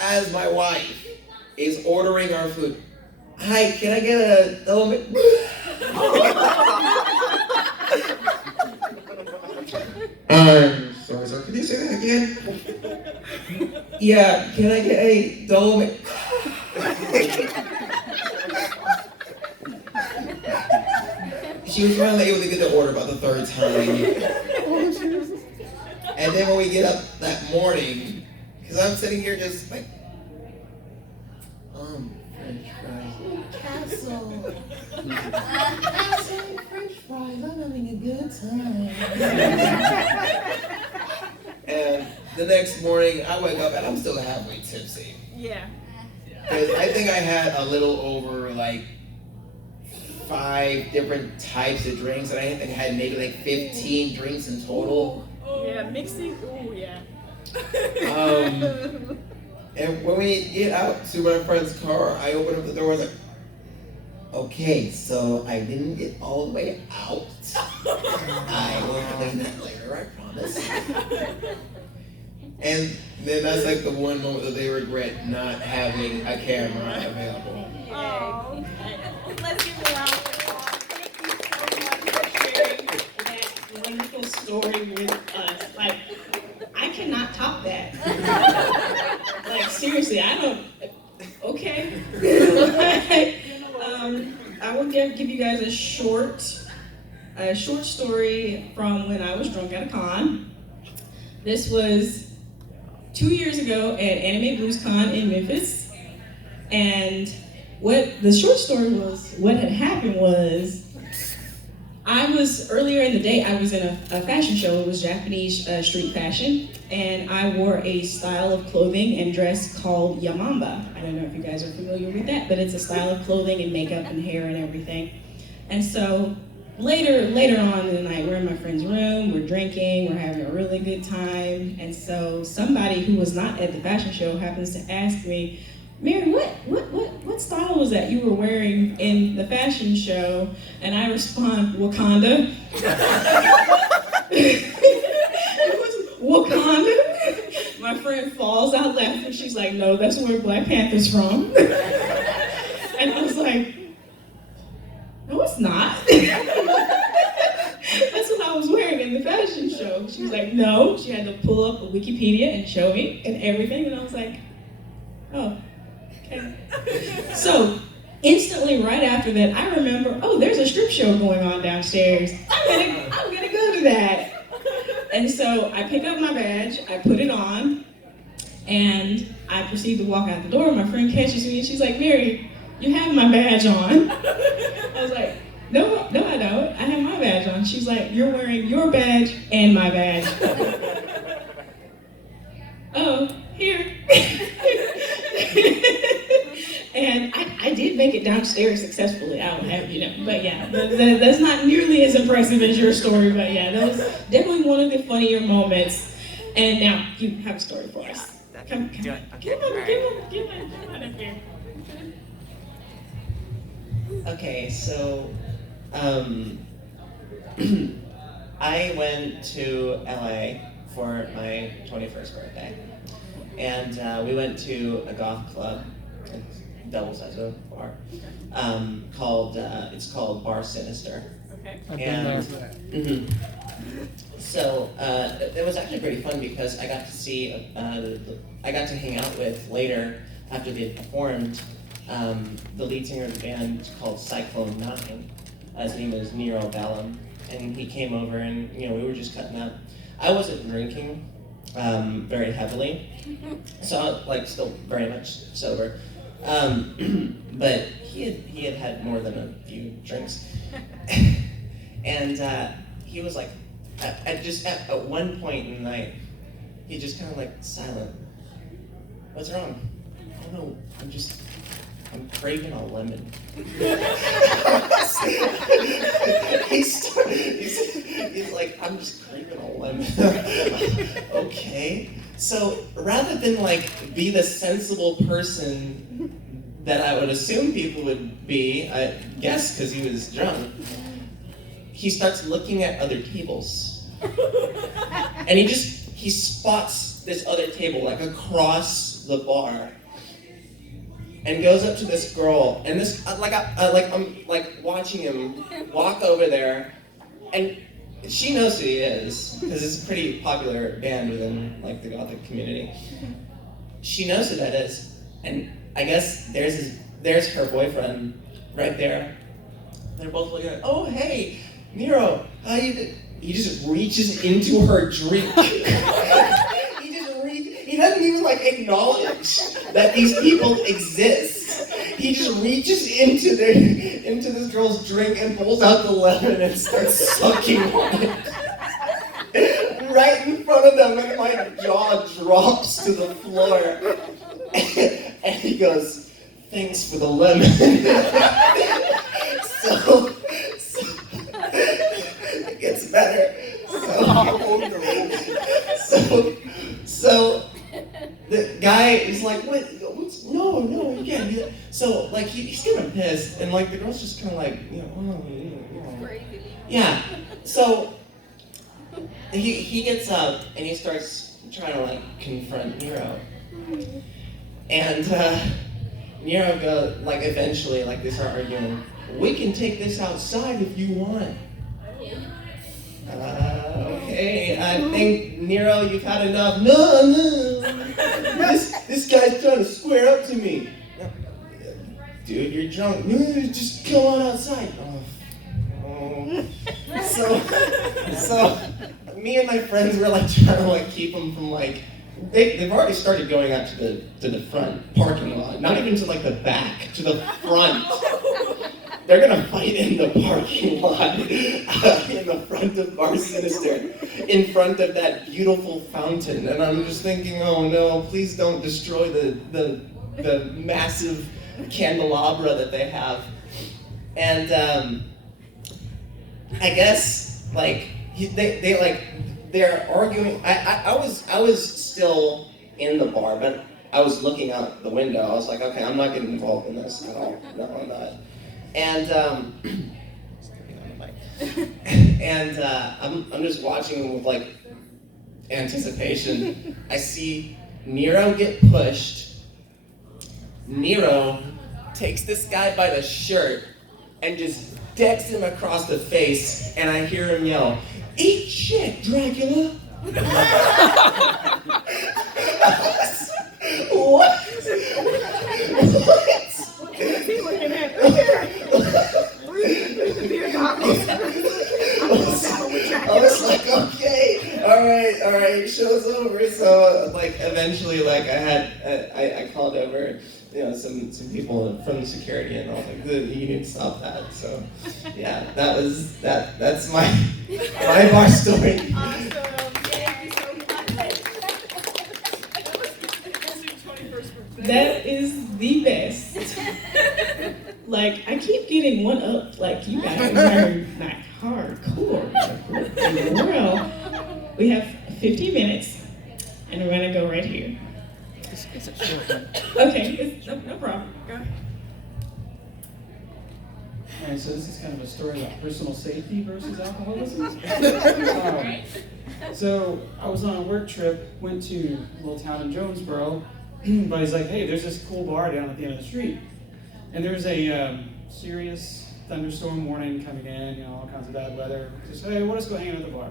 as my wife is ordering our food, hi, can I get a element? I'm sorry, sir. Can you say that again? Yeah, can I get a Dolomite? She was finally able to get the order about the third time. And then when we get up that morning, because I'm sitting here just like, French fries. Castle. Castle, French fries. I'm having a good time. And the next morning, I wake up and I'm still halfway tipsy. Yeah. Because I think I had a little over like 5 different types of drinks, and I think I had maybe like 15 drinks in total. Yeah, mixing. Ooh, yeah. And when we get out to my friend's car, I open up the door and I was like, okay, so I didn't get all the way out. I will clean that later, I promise. And then that's like the one moment that they regret not having a camera available. Oh, let's give it a round of applause. Thank you so much for sharing that wonderful story with us. Like, I cannot top that. Like, seriously, I don't. Okay. I will give you guys a short story from when I was drunk at a con. This was 2 years ago at Anime Blues Con in Memphis, and what the short story was, what had happened was, earlier in the day, I was in a fashion show. It was Japanese street fashion, and I wore a style of clothing and dress called Yamamba. I don't know if you guys are familiar with that, but it's a style of clothing and makeup and hair and everything. And so later on in the night, we're in my friend's room, we're drinking, we're having a really good time, and so somebody who was not at the fashion show happens to ask me, Mary, what style was that you were wearing in the fashion show? And I respond, Wakanda. It was Wakanda. My friend falls out laughing. She's like, no, that's where Black Panther's from. And I was like, no, it's not. That's what I was wearing in the fashion show. She was like, no. She had to pull up a Wikipedia and show me and everything. And I was like, oh. So, instantly right after that, I remember, oh, there's a strip show going on downstairs. I'm gonna go to that. And so I pick up my badge, I put it on, and I proceed to walk out the door. My friend catches me and she's like, Mary, you have my badge on. I was like, no, I don't. I have my badge on. She's like, you're wearing your badge and my badge. Oh, here. And I did make it downstairs successfully. I don't have, but yeah, that's not nearly as impressive as your story, but yeah, that was definitely one of the funnier moments. And now, you have a story for us. Come on up here. Okay, so, I went to LA for my 21st birthday, and we went to a goth club. It's doubles as a bar. It's called Bar Sinister. Okay. And so it was actually pretty fun because I got to see, I got to hang out with later after they had performed the lead singer of the band called Cyclone 9. His name is Nero Ballum, and he came over and we were just cutting up. I wasn't drinking very heavily, so still very much sober. But he had more than a few drinks, and he was like, at one point in the night, he just kind of silent. What's wrong? I don't know. I'm craving a lemon. he's like, I'm just craving a lemon. Okay. So rather than be the sensible person that I would assume people would be, I guess because he was drunk, he starts looking at other tables. And he spots this other table across the bar and goes up to this girl, and this I'm like watching him walk over there, and she knows who he is because it's a pretty popular band within like the Gothic community. She knows who that is, and I guess there's her boyfriend right there. They're both looking at, oh hey, Nero, how you doing? He just reaches into her drink. He doesn't even like acknowledge that these people exist. He just reaches into this girl's drink and pulls out the lemon and starts sucking on it. Right in front of them, and my jaw drops to the floor. And he goes, thanks for the lemon. So it gets better. So the guy is like, what? No, you can't do that. So like he's getting pissed, and like the girl's just kind of like, Crazy. yeah. So he gets up and he starts trying to like confront Nero, and Nero goes like eventually like they start arguing. We can take this outside if you want. Okay, I think Nero, you've had enough. No. This guy's trying to square up to me. Dude, you're drunk. No, just come on outside. Oh. So me and my friends were like trying to like keep him from like. They've already started going out to the front parking lot, not even to like the back, to the front. They're gonna fight in the parking lot, in the front of Bar Sinister, in front of that beautiful fountain. And I'm just thinking, oh no, please don't destroy the massive candelabra that they have. And I guess like they're arguing. I was still in the bar, but I was looking out the window. I was like, okay, I'm not getting involved in this at all. No, I'm not. And I'm just watching them with like anticipation. I see Nero get pushed. Nero takes this guy by the shirt and just decks him across the face, and I hear him yell, "Eat shit, Dracula!" What? I was like, okay, all right, show's over. So like eventually, like I called over, some people from security, and I was like, you need to stop that. So yeah, that's my bar story. Awesome. That is the best. Like, I keep getting one up. Like, you guys are like hardcore. Like, what in the world? We have 15 minutes, and we're gonna go right here. It's a short one. Okay, no problem. Go ahead. All right, so this is kind of a story about personal safety versus alcoholism. So I was on a work trip, went to a little town in Jonesboro, but he's like, hey, there's this cool bar down at the end of the street. And there's a serious thunderstorm warning coming in, all kinds of bad weather. Just, hey, we'll just go hang out at the bar.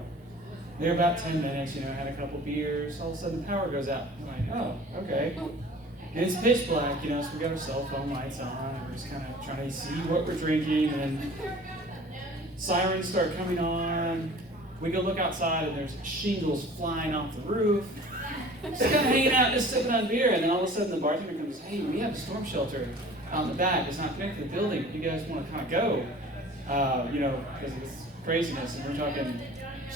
There about 10 minutes, had a couple beers, all of a sudden the power goes out. I'm like, oh, okay. And it's pitch black, so we got our cell phone lights on, and we're just kind of trying to see what we're drinking, and then sirens start coming on. We go look outside, and there's shingles flying off the roof. Just kind of hanging out, just sipping on beer, and then all of a sudden the bartender comes, hey, we have a storm shelter out in the back. It's not connected to the building. You guys want to kind of go, because of this craziness, and we're talking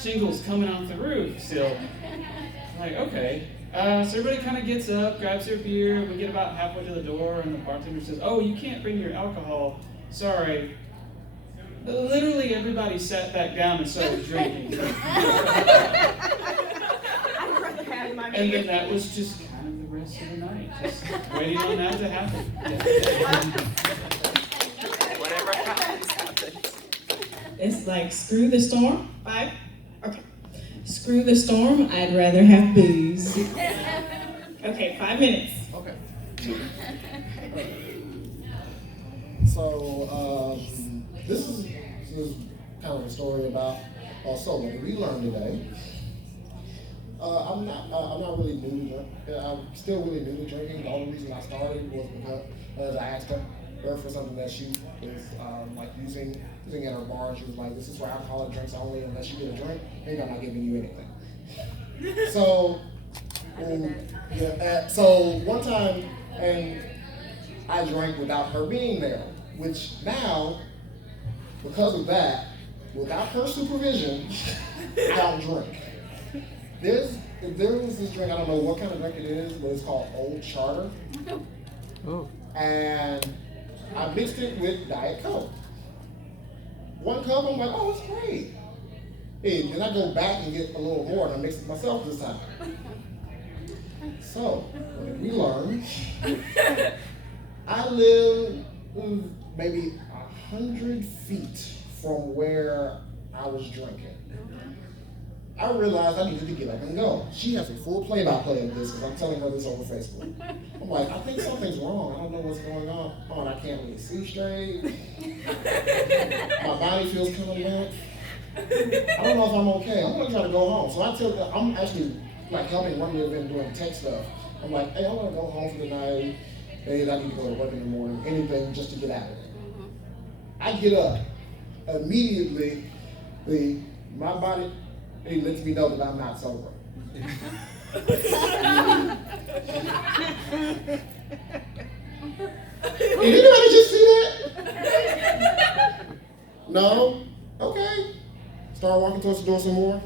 shingles coming off the roof still. I'm like, okay. So everybody kind of gets up, grabs their beer. We get about halfway to the door, and the bartender says, oh, you can't bring your alcohol. Sorry. Literally everybody sat back down and started drinking. And then that was just kind of the rest of the night, just waiting on that to happen. Whatever happens, happens. It's like, screw the storm. 5? Okay. Screw the storm, I'd rather have booze. Okay, 5 minutes. So this is kind of a story about solo. We learned today. I'm not really new to drink. I'm still really new to drinking. The only reason I started was because I asked her for something that she was like using at her bar. And she was like, "This is for alcoholic drinks only. Unless you get a drink, maybe I'm not giving you anything." So, so one time, and I drank without her being there, which now, because of that, without her supervision, I don't drink. There was this drink, I don't know what kind of drink it is, but it's called Old Charter. Oh. And I mixed it with Diet Coke. One cup, I'm like, oh, it's great. Hey, then I go back and get a little more, and I mix it myself this time. So, what did we learn? I live maybe 100 feet from where I was drinking. I realized I needed to get up and go. She has a full play-by-play of this because I'm telling her this over Facebook. I'm like, I think something's wrong. I don't know what's going on. Oh, and I can't really see straight. My body feels kind of limp. I don't know if I'm okay. I'm gonna try to go home. So I tell her, I'm actually like helping one of them doing tech stuff. I'm like, hey, I want to go home for the night. Hey, I need to go to work in the morning. Anything just to get out of it. I get up. Immediately, my body lets me know that I'm not sober. Did anybody just see that? No? Okay. Start walking towards the door some more.